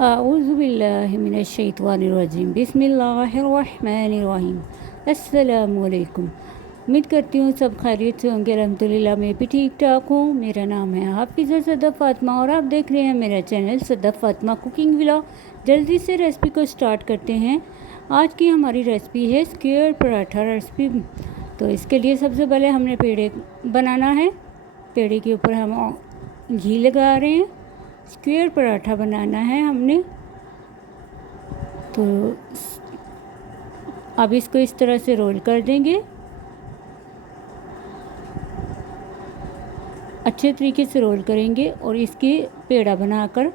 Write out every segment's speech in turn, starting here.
आऊज़ुबिल्लाहिमिनश्शैतानिर्रजीम बिस्मिल्लाहिर्रहमानिर्रहीम। अस्सलामुअलैकुम। उम्मीद करती हूँ सब खैरियत से होंगे। अल्हम्दुलिल्लाह मैं भी ठीक ठाक हूँ। मेरा नाम है हाफिज़ा सदफ़ फ़ातिमा और आप देख रहे हैं मेरा channel Sadaf Fatima cooking vlog. जल्दी से रेसिपी को स्टार्ट करते हैं। आज की हमारी रेसिपी है स्क्वायर पराठा रेसिपी। तो इसके लिए सबसे पहले हमने पेड़े बनाना है। पेड़े के ऊपर हम घी लगा रहे हैं। स्क्वायर पराठा बनाना है हमने। तो अब इसको इस तरह से रोल कर देंगे। अच्छे तरीके से रोल करेंगे और इसकी पेड़ा बनाकर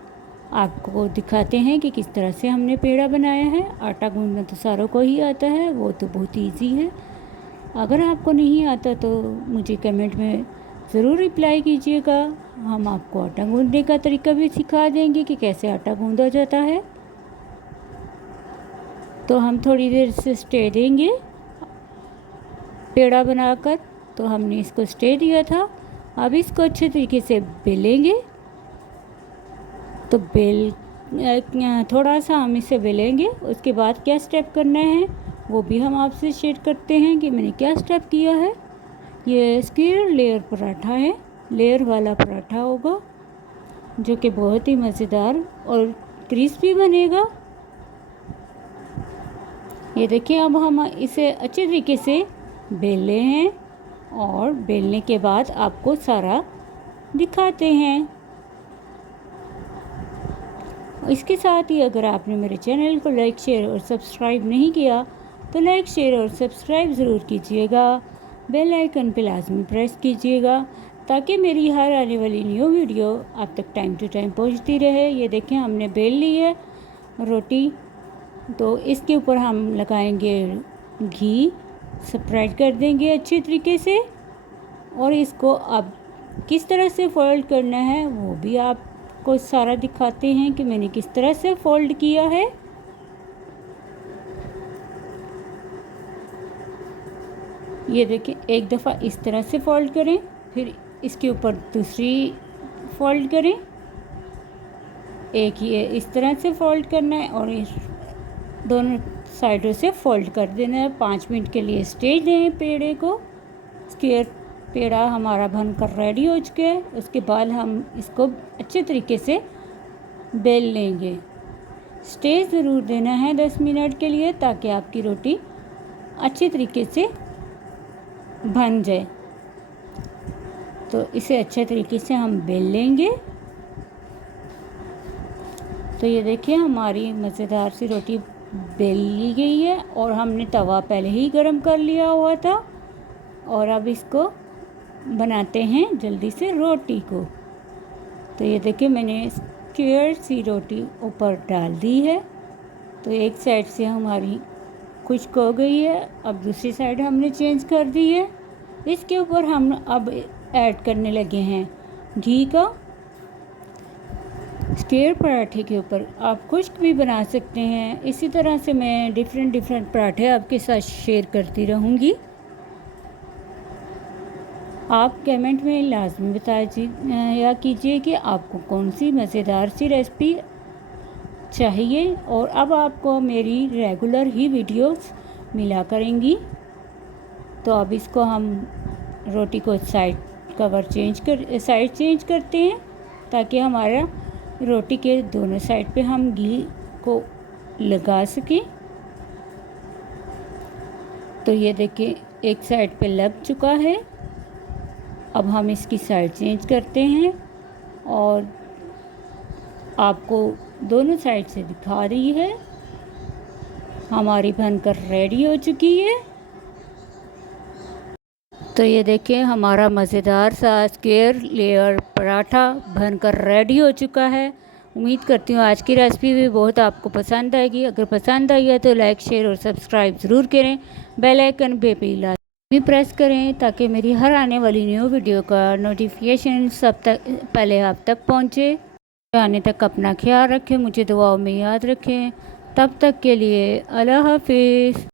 आपको दिखाते हैं कि किस तरह से हमने पेड़ा बनाया है। आटा गूंदना तो सारों को ही आता है, वो तो बहुत इजी है। अगर आपको नहीं आता तो मुझे कमेंट में ज़रूर रिप्लाई कीजिएगा। हम आपको आटा गूंदने का तरीका भी सिखा देंगे कि कैसे आटा गूंदा जाता है। तो हम थोड़ी देर से स्टे देंगे पेड़ा बनाकर। तो हमने इसको स्टे दिया था। अब इसको अच्छे तरीके से बेलेंगे। तो थोड़ा सा हम इसे बेलेंगे। उसके बाद क्या स्टेप करना है वो भी हम आपसे शेयर करते हैं कि मैंने क्या स्टेप किया है। ये स्क्वायर लेयर पराठा है, लेयर वाला पराठा होगा जो कि बहुत ही मज़ेदार और क्रिस्पी बनेगा। ये देखिए, अब हम इसे अच्छे तरीके से बेले हैं और बेलने के बाद आपको सारा दिखाते हैं। इसके साथ ही अगर आपने मेरे चैनल को लाइक शेयर और सब्सक्राइब नहीं किया तो लाइक शेयर और सब्सक्राइब ज़रूर कीजिएगा। बेल आइकन पे लाजमी प्रेस कीजिएगा ताकि मेरी हर आने वाली न्यू वीडियो आप तक टाइम टू टाइम पहुंचती रहे। ये देखें, हमने बेल ली है रोटी। तो इसके ऊपर हम लगाएंगे घी, स्प्रेड कर देंगे अच्छे तरीके से। और इसको अब किस तरह से फोल्ड करना है वो भी आपको सारा दिखाते हैं कि मैंने किस तरह से फोल्ड किया है। ये देखिए, एक दफ़ा इस तरह से फोल्ड करें, फिर इसके ऊपर दूसरी फोल्ड करें। एक ये इस तरह से फोल्ड करना है और इस दोनों साइडों से फोल्ड कर देना है। 5 मिनट के लिए स्टे दें पेड़े को। स्क्वायर पेड़ा हमारा बनकर रेडी हो चुका है। उसके बाद हम इसको अच्छे तरीके से बेल लेंगे। स्टे ज़रूर देना है 10 मिनट के लिए ताकि आपकी रोटी अच्छे तरीके से बन जाए। तो इसे अच्छे तरीके से हम बेल लेंगे। तो ये देखिए, हमारी मज़ेदार सी रोटी बेल ली गई है और हमने तवा पहले ही गरम कर लिया हुआ था। और अब इसको बनाते हैं जल्दी से रोटी को। तो ये देखिए, मैंने स्क्वायर सी रोटी ऊपर डाल दी है। तो एक साइड से हमारी खुश्क हो गई है, अब दूसरी साइड हमने चेंज कर दी है। इसके ऊपर हम अब ऐड करने लगे हैं घी का। स्क्वायर पराठे के ऊपर आप खुश्क भी बना सकते हैं। इसी तरह से मैं डिफरेंट पराठे आपके साथ शेयर करती रहूँगी। आप कमेंट में लाजमी बताइए कीजिए कि आपको कौन सी मज़ेदार सी रेसिपी चाहिए। और अब आपको मेरी रेगुलर ही वीडियोस मिला करेंगी। तो अब इसको हम रोटी को साइड चेंज करते हैं ताकि हमारा रोटी के दोनों साइड पे हम घी को लगा सकें। तो ये देखिए, एक साइड पे लग चुका है। अब हम इसकी साइड चेंज करते हैं और आपको दोनों साइड से दिखा रही है। हमारी बनकर रेडी हो चुकी है। तो ये देखिए, हमारा मज़ेदार सा स्क्वायर लेयर पराठा बनकर रेडी हो चुका है। उम्मीद करती हूँ आज की रेसिपी भी बहुत आपको पसंद आएगी। अगर पसंद आई है तो लाइक शेयर और सब्सक्राइब ज़रूर करें। बेल आइकन पे भी प्रेस करें ताकि मेरी हर आने वाली न्यू वीडियो का नोटिफिकेशन सब तक पहले आप तक पहुँचे। आने तक अपना ख्याल रखें, मुझे दुआओं में याद रखें। तब तक के लिए अल्लाह हाफिज़।